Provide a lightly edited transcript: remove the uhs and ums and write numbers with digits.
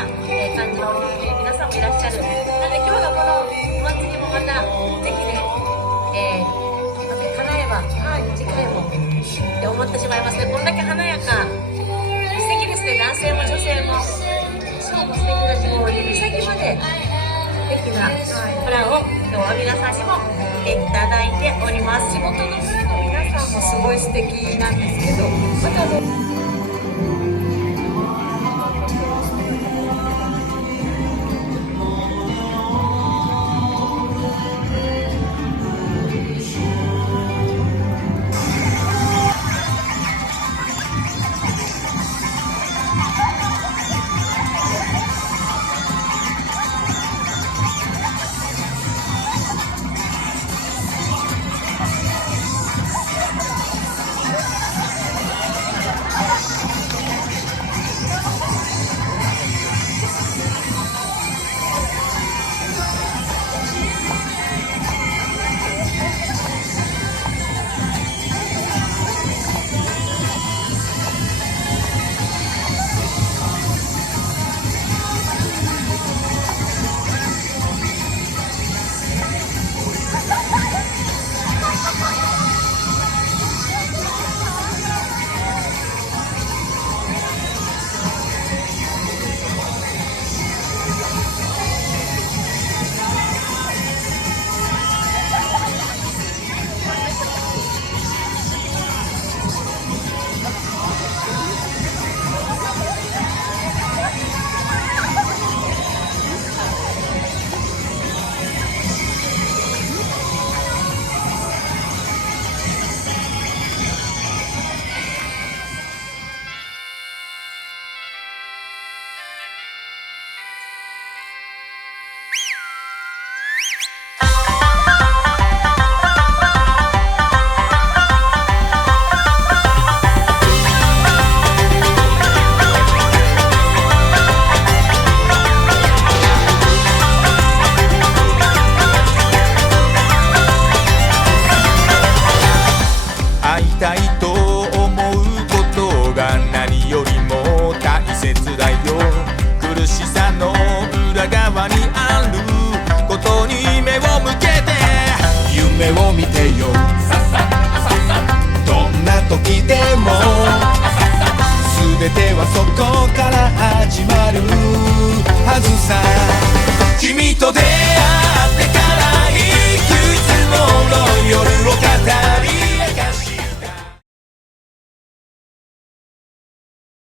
な、感じの、皆さんもいらっしゃる。なので今日のこのお祭りもまたぜひね、また叶えば次回もって思ってしまいますね。こんだけ華やか、素敵ですね。男性も女性も超素敵だし、もう指先まで素敵なプランを今日は皆さんにも見ていただいております。地元の方の皆さんもすごい素敵なんですけど、また会いたいと思うことが何よりも大切だよ。苦しさの裏側にあることに目を向けて夢を見てよ。どんな時でも全てはそこから始まるはずさ。君と出会